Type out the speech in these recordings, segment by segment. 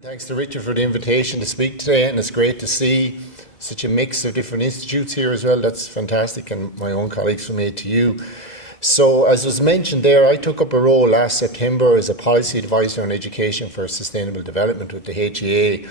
Thanks to Richard for the invitation to speak today, and it's great to see such a mix of different institutes here as well. That's fantastic, and my own colleagues from ATU. So, as was mentioned there, I took up a role last September as a policy advisor on education for sustainable development with the HEA.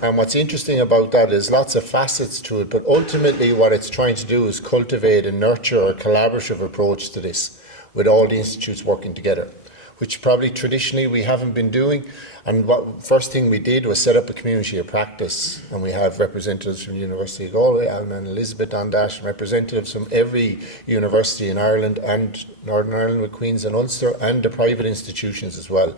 And what's interesting about that is lots of facets to it, but ultimately what it's trying to do is cultivate and nurture a collaborative approach to this, with all the institutes working together, which probably traditionally we haven't been doing. And what first thing we did was set up a community of practice, and we have representatives from the University of Galway, Alma and Elizabeth on that, and representatives from every university in Ireland and Northern Ireland with Queen's and Ulster, and the private institutions as well.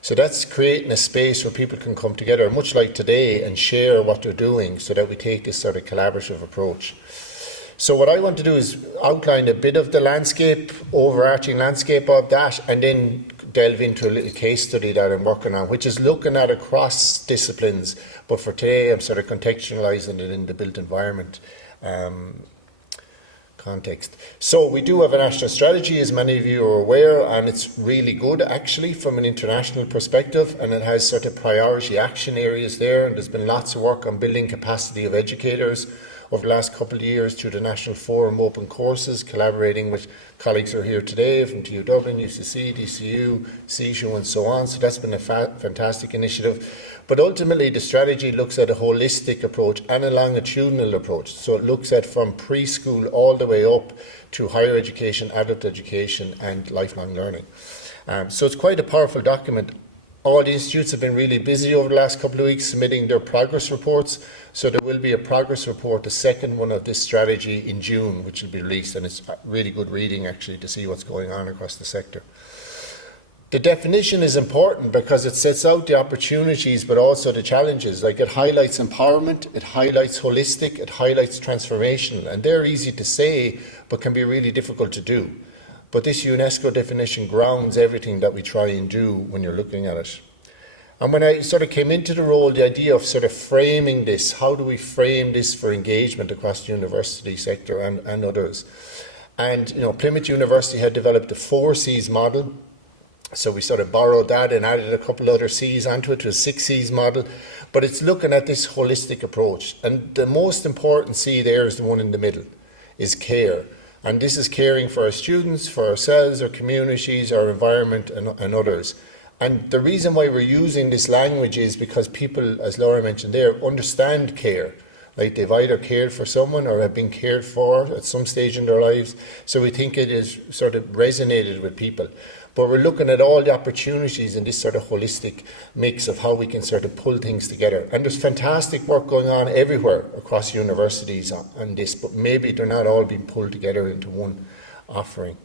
So that's creating a space where people can come together, much like today, and share what they're doing, so that we take this sort of collaborative approach. So what I want to do is outline a bit of the landscape, overarching landscape of that, and then delve into a little case study that I'm working on, which is looking at across disciplines, but for today I'm sort of contextualising it in the built environment context. So we do have a national strategy, as many of you are aware, and it's really good actually from an international perspective, and it has sort of priority action areas there, and there's been lots of work on building capacity of educators over the last couple of years through the National Forum Open Courses, collaborating with colleagues who are here today from TU Dublin, UCC, DCU, CSU and so on. So that's been a fantastic initiative. But ultimately the strategy looks at a holistic approach and a longitudinal approach. So it looks at from preschool all the way up to higher education, adult education and lifelong learning. So it's quite a powerful document. All the institutes have been really busy over the last couple of weeks submitting their progress reports. So there will be a progress report, the second one of this strategy in June, which will be released, and it's really good reading actually to see what's going on across the sector. The definition is important because it sets out the opportunities but also the challenges. Like, it highlights empowerment, it highlights holistic, it highlights transformational, and they're easy to say but can be really difficult to do. But this UNESCO definition grounds everything that we try and do when you're looking at it. And when I sort of came into the role, the idea of sort of framing this, how do we frame this for engagement across the university sector and others? And, Plymouth University had developed a 4 Cs model. So we sort of borrowed that and added a couple other Cs onto it to a 6 Cs model. But it's looking at this holistic approach. And the most important C there is the one in the middle, is care. And this is caring for our students, for ourselves, our communities, our environment and others. And the reason why we're using this language is because people, as Laura mentioned there, understand care. Like, they've either cared for someone or have been cared for at some stage in their lives. So we think it is sort of resonated with people. But we're looking at all the opportunities in this sort of holistic mix of how we can sort of pull things together. And there's fantastic work going on everywhere across universities on this, but maybe they're not all being pulled together into one offering.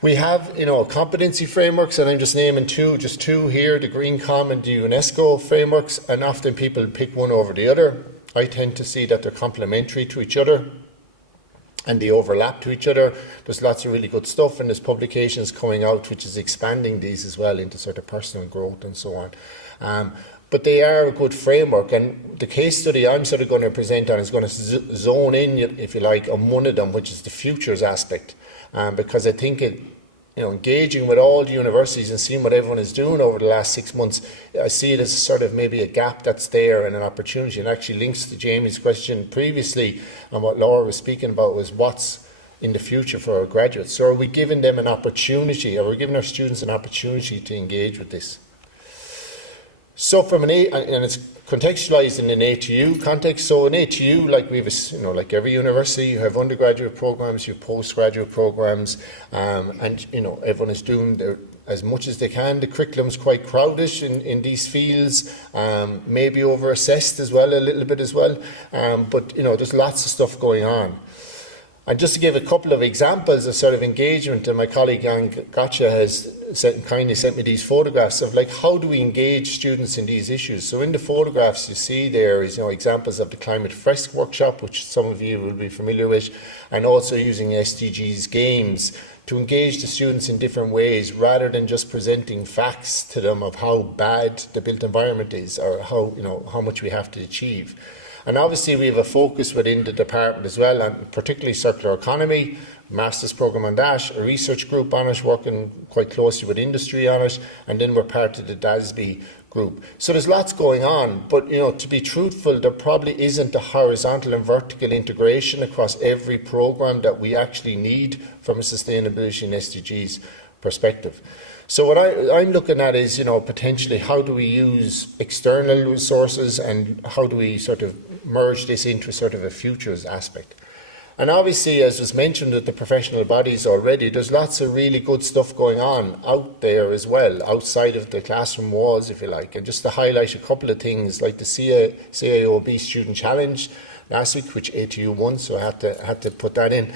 We have, competency frameworks, and I'm just naming just two here, the Green Com and the UNESCO frameworks, and often people pick one over the other. I tend to see that they're complementary to each other and they overlap to each other. There's lots of really good stuff, and there's publications coming out which is expanding these as well into sort of personal growth and so on. But they are a good framework, and the case study I'm sort of going to present on is going to zone in, if you like, on one of them, which is the futures aspect, because I think engaging with all the universities and seeing what everyone is doing over the last 6 months, I see it as sort of maybe a gap that's there and an opportunity, and actually links to Jamie's question previously, and what Laura was speaking about was what's in the future for our graduates. So are we giving them an opportunity, or are we giving our students an opportunity to engage with this? So from and it's contextualised in an ATU context. So in ATU, like like every university, you have undergraduate programs, you have postgraduate programs, and everyone is doing as much as they can. The curriculum's quite crowded in these fields, maybe over-assessed as well, a little bit as well. But there's lots of stuff going on. And just to give a couple of examples of sort of engagement, and my colleague Jan Gotcha has kindly sent me these photographs of how do we engage students in these issues. So in the photographs you see there is examples of the Climate Fresk workshop, which some of you will be familiar with, and also using SDGs games to engage the students in different ways rather than just presenting facts to them of how bad the built environment is or how much we have to achieve. And obviously we have a focus within the department as well, and particularly circular economy, master's programme on that, a research group on it, working quite closely with industry on it, and then we're part of the DASB group. So there's lots going on, but to be truthful, there probably isn't a horizontal and vertical integration across every program that we actually need from a sustainability and SDGs perspective. So what I'm looking at is, potentially how do we use external resources and how do we sort of merge this into sort of a futures aspect. And obviously, as was mentioned with the professional bodies already, there's lots of really good stuff going on out there as well, outside of the classroom walls, if you like. And just to highlight a couple of things, like the CIOB Student Challenge last week, which ATU won, so I had to put that in.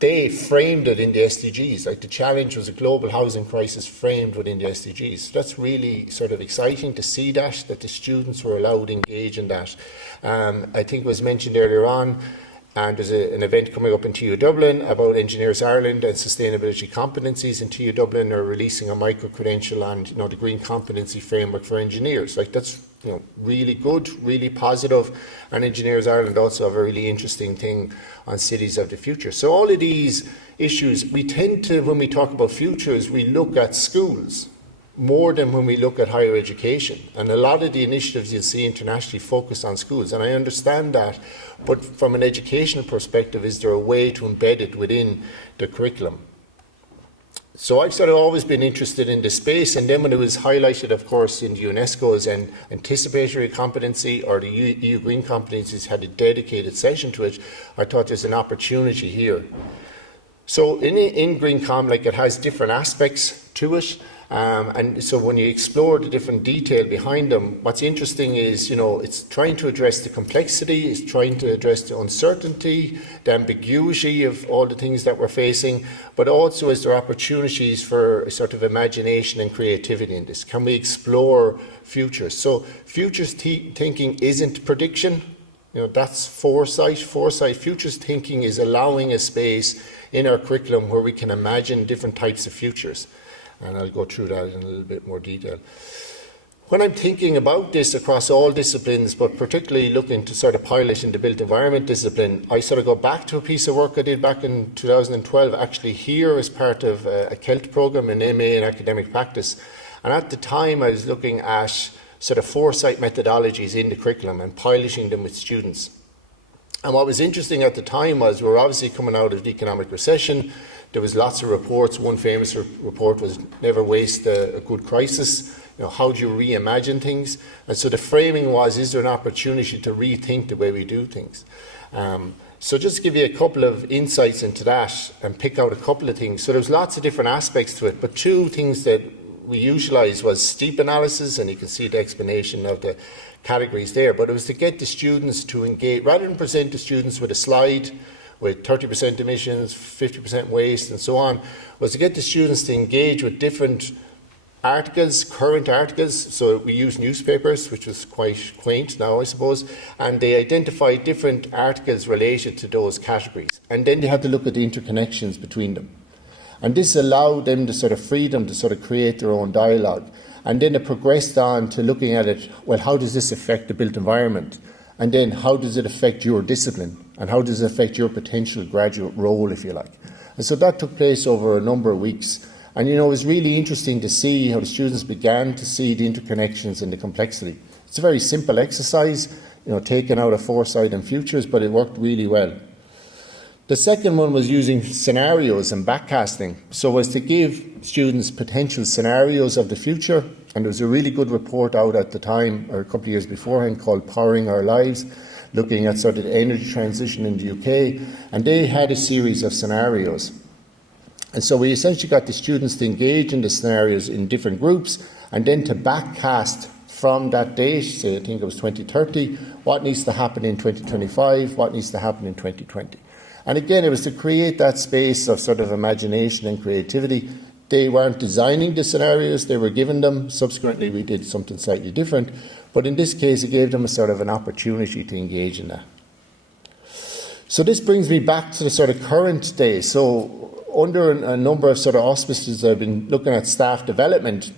They framed it in the SDGs. Like the challenge was a global housing crisis framed within the SDGs. So that's really sort of exciting to see that the students were allowed to engage in that. I think it was mentioned earlier on, and there's an event coming up in TU Dublin about Engineers Ireland and sustainability competencies. In TU Dublin are releasing a micro-credential on the Green Competency Framework for Engineers. Like that's really good, really positive. And Engineers Ireland also have a really interesting thing on cities of the future. So all of these issues, we tend to, when we talk about futures, we look at schools more than when we look at higher education. And a lot of the initiatives you'll see internationally focus on schools, and I understand that, but from an educational perspective, is there a way to embed it within the curriculum? So I've sort of always been interested in this space, and then when it was highlighted, of course, in the UNESCO's and anticipatory competency, or the EU Green Competencies had a dedicated session to it, I thought there's an opportunity here. So in Green Com, like, it has different aspects to it. And so when you explore the different detail behind them, what's interesting is, it's trying to address the complexity, it's trying to address the uncertainty, the ambiguity of all the things that we're facing, but also is there opportunities for a sort of imagination and creativity in this? Can we explore futures? So futures thinking isn't prediction, that's foresight. Futures thinking is allowing a space in our curriculum where we can imagine different types of futures. And I'll go through that in a little bit more detail. When I'm thinking about this across all disciplines, but particularly looking to sort of pilot in the built environment discipline, I sort of go back to a piece of work I did back in 2012, actually here as part of a CELT program, an MA in academic practice. And at the time, I was looking at sort of foresight methodologies in the curriculum and piloting them with students. And what was interesting at the time was we were obviously coming out of the economic recession. There was lots of reports. One famous report was never waste a good crisis. How do you reimagine things? And so the framing was, is there an opportunity to rethink the way we do things? So just to give you a couple of insights into that and pick out a couple of things. So there's lots of different aspects to it, but two things that we utilised was steep analysis, and you can see the explanation of the categories there, but it was to get the students to engage, rather than present the students with a slide with 30% emissions, 50% waste, and so on, was to get the students to engage with different articles, current articles. So we use newspapers, which was quite quaint now, I suppose, and they identified different articles related to those categories. And then they had to look at the interconnections between them. And this allowed them the sort of freedom to sort of create their own dialogue. And then it progressed on to looking at it, well, how does this affect the built environment? And then how does it affect your discipline? And how does it affect your potential graduate role, if you like? And so that took place over a number of weeks. And, it was really interesting to see how the students began to see the interconnections and the complexity. It's a very simple exercise, taken out of foresight and futures, but it worked really well. The second one was using scenarios and backcasting. So it was to give students potential scenarios of the future. And there was a really good report out at the time, or a couple of years beforehand, called Powering Our Lives, looking at sort of the energy transition in the UK. And they had a series of scenarios. And so we essentially got the students to engage in the scenarios in different groups, and then to backcast from that date, say I think it was 2030, what needs to happen in 2025, what needs to happen in 2020. And again, it was to create that space of sort of imagination and creativity. They weren't designing the scenarios, they were given them. Subsequently, we did something slightly different. But in this case, it gave them a sort of an opportunity to engage in that. So this brings me back to the sort of current day. So under a number of sort of auspices, I've been looking at staff development,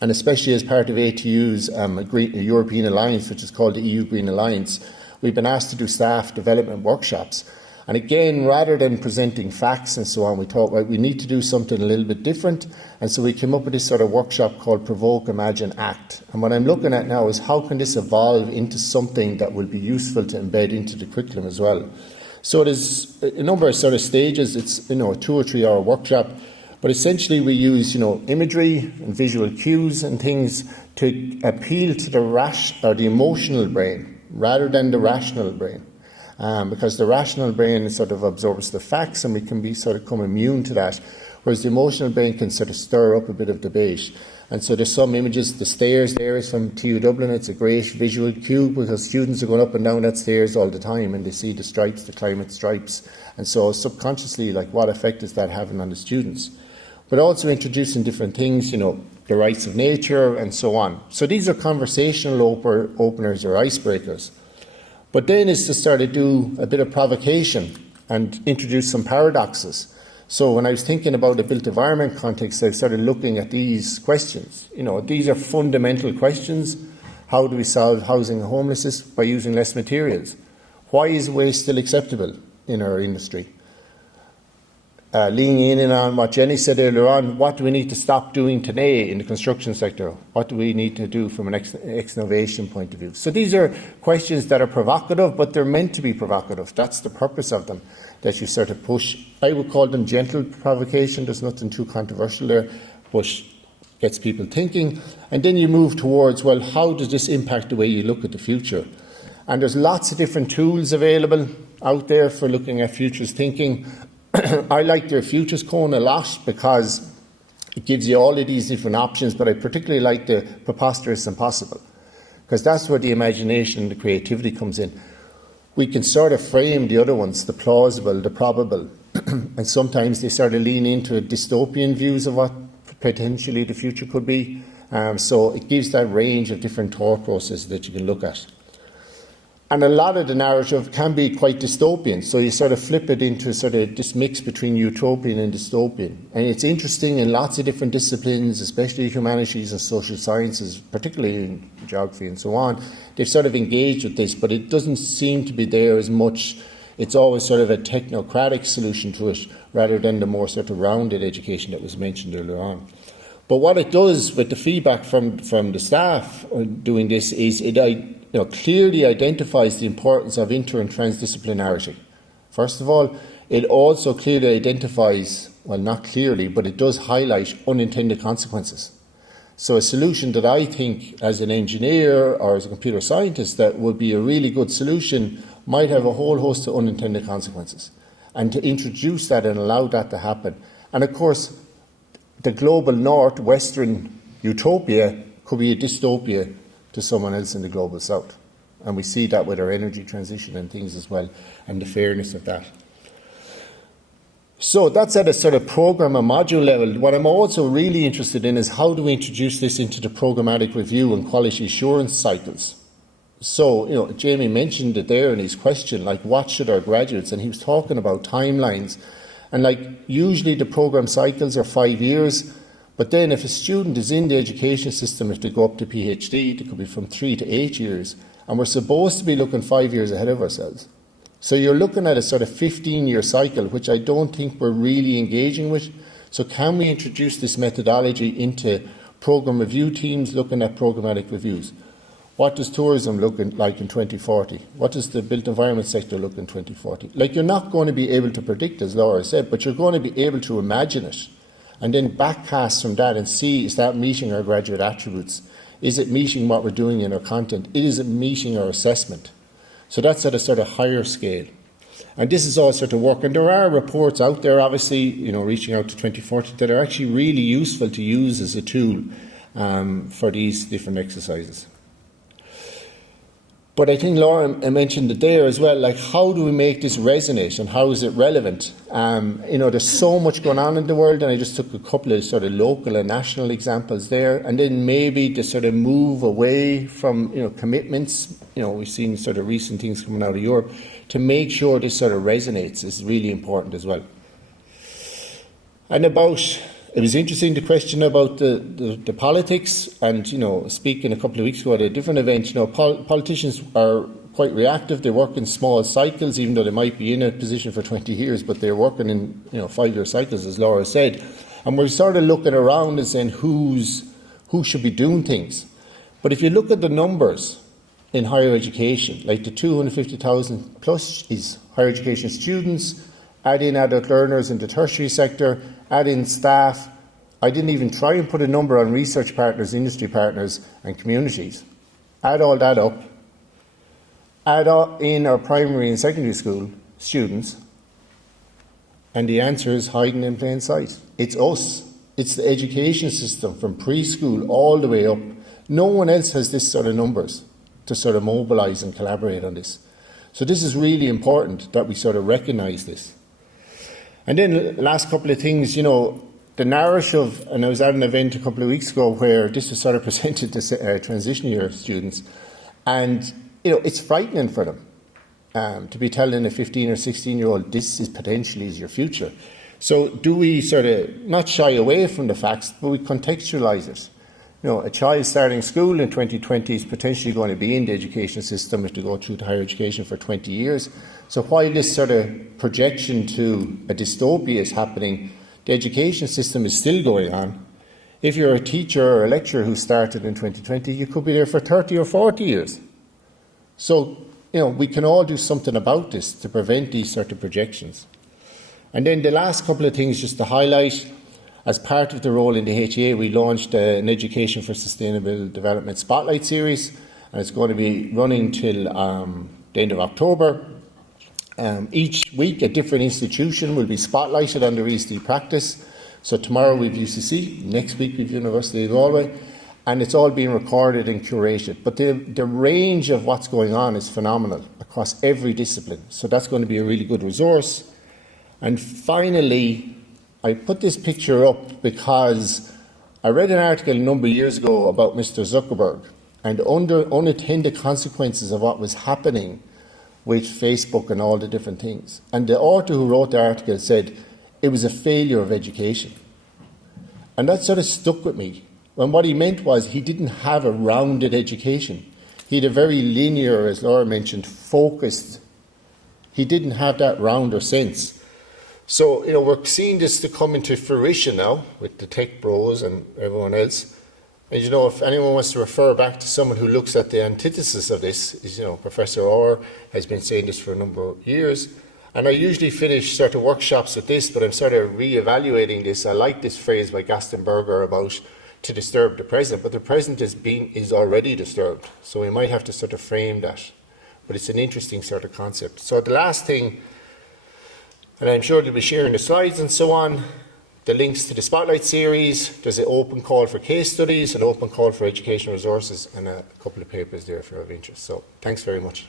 and especially as part of ATU's European Alliance, which is called the EU Green Alliance, we've been asked to do staff development workshops. And again, rather than presenting facts and so on, we thought, right, we need to do something a little bit different. And so we came up with this sort of workshop called Provoke, Imagine, Act. And what I'm looking at now is how can this evolve into something that will be useful to embed into the curriculum as well. So there's a number of sort of stages. It's, a 2 or 3 hour workshop. But essentially we use, imagery and visual cues and things to appeal to the emotional brain rather than the rational brain. Because the rational brain sort of absorbs the facts and we can become immune to that, whereas the emotional brain can sort of stir up a bit of debate. And so there's some images. The stairs there is from TU Dublin. It's a great visual cue because students are going up and down that stairs all the time and they see the stripes, the climate stripes. And so subconsciously, what effect is that having on the students? But also introducing different things, the rights of nature and so on. So these are conversational openers or icebreakers. But then is to start to do a bit of provocation and introduce some paradoxes. So when I was thinking about the built environment context, I started looking at these questions. These are fundamental questions. How do we solve housing and homelessness? By using less materials. Why is waste still acceptable in our industry? Leaning in on what Jenny said earlier on, what do we need to stop doing today in the construction sector? What do we need to do from an innovation point of view? So these are questions that are provocative, but they're meant to be provocative. That's the purpose of them, that you sort of push. I would call them gentle provocation. There's nothing too controversial there, but gets people thinking. And then you move towards, well, how does this impact the way you look at the future? And there's lots of different tools available out there for looking at futures thinking. I like their futures cone a lot because it gives you all of these different options, but I particularly like the preposterous impossible because that's where the imagination and the creativity comes in. We can sort of frame the other ones, the plausible, the probable, and sometimes they sort of lean into dystopian views of what potentially the future could be. So it gives that range of different thought processes that you can look at. And a lot of the narrative can be quite dystopian, so you sort of flip it into sort of this mix between utopian and dystopian. And it's interesting in lots of different disciplines, especially humanities and social sciences, particularly in geography and so on. They've sort of engaged with this, but it doesn't seem to be there as much. It's always sort of a technocratic solution to it, rather than the more sort of rounded education that was mentioned earlier on. But what it does with the feedback from the staff doing this is it clearly identifies the importance of inter and transdisciplinarity. First of all, it also clearly identifies, well, not clearly, but it does highlight unintended consequences. So a solution that I think as an engineer or as a computer scientist that would be a really good solution might have a whole host of unintended consequences. And to introduce that and allow that to happen. And of course, the global north, Western utopia could be a dystopia to someone else in the global south. And we see that with our energy transition and things as well, and the fairness of that. So that's at a sort of program and module level. What I'm also really interested in is how do we introduce this into the programmatic review and quality assurance cycles. So, Jamie mentioned it there in his question, what should our graduates, and he was talking about timelines. And usually the program cycles are 5 years, but then if a student is in the education system, if they go up to PhD, it could be from 3 to 8 years. And we're supposed to be looking 5 years ahead of ourselves. So you're looking at a sort of 15-year cycle, which I don't think we're really engaging with. So can we introduce this methodology into program review teams looking at programmatic reviews? What does tourism look like in 2040? What does the built environment sector look in 2040? You're not going to be able to predict, as Laura said, but you're going to be able to imagine it and then backcast from that and see, is that meeting our graduate attributes? Is it meeting what we're doing in our content? Is it meeting our assessment? So that's at a sort of higher scale. And this is all sort of work. And there are reports out there, obviously, reaching out to 2040, that are actually really useful to use as a tool for these different exercises. But I think Laura mentioned it there as well, how do we make this resonate and how is it relevant? There's so much going on in the world, and I just took a couple of sort of local and national examples there, and then maybe to sort of move away from, commitments, we've seen sort of recent things coming out of Europe, to make sure this sort of resonates is really important as well. And about It was interesting, the question about the politics, and speaking a couple of weeks ago at a different event, politicians are quite reactive. They work in small cycles, even though they might be in a position for 20 years, but they're working in 5-year cycles, as Laura said. And we're sort of looking around and saying who should be doing things. But if you look at the numbers in higher education, like the 250,000 plus is higher education students, add in adult learners in the tertiary sector, add in staff. I didn't even try and put a number on research partners, industry partners and communities. Add all that up. Add in our primary and secondary school students, and the answer is hiding in plain sight. It's us. It's the education system from preschool all the way up. No one else has this sort of numbers to sort of mobilise and collaborate on this. So this is really important that we sort of recognise this. And then last couple of things, the narrative, and I was at an event a couple of weeks ago where this was sort of presented to transition year students, and it's frightening for them to be telling a 15 or 16-year-old this is potentially your future. So do we sort of not shy away from the facts, but we contextualise it? A child starting school in 2020 is potentially going to be in the education system if they go through to higher education for 20 years. So while this sort of projection to a dystopia is happening, the education system is still going on. If you're a teacher or a lecturer who started in 2020, you could be there for 30 or 40 years. So, we can all do something about this to prevent these sort of projections. And then the last couple of things just to highlight, as part of the role in the HEA, we launched an Education for Sustainable Development Spotlight series, and it's going to be running till the end of October. Each week a different institution will be spotlighted on their ESD practice. So tomorrow we've UCC, next week we've University of Galway, and it's all being recorded and curated. But the range of what's going on is phenomenal across every discipline. So that's going to be a really good resource. And finally, I put this picture up because I read an article a number of years ago about Mr. Zuckerberg and unintended consequences of what was happening with Facebook and all the different things. And the author who wrote the article said it was a failure of education. And that sort of stuck with me. And what he meant was he didn't have a rounded education. He had a very linear, as Laura mentioned, focused. He didn't have that rounder sense. So, we're seeing this to come into fruition now with the tech bros and everyone else. And, if anyone wants to refer back to someone who looks at the antithesis of this, is, Professor Orr has been saying this for a number of years. And I usually finish sort of workshops with this, but I'm sort of re-evaluating this. I like this phrase by Gaston Berger about to disturb the present, but the present is already disturbed. So we might have to sort of frame that. But it's an interesting sort of concept. So the last thing, and I'm sure they'll be sharing the slides and so on, the links to the Spotlight series. There's an open call for case studies, an open call for educational resources, and a couple of papers there if you're of interest. So thanks very much.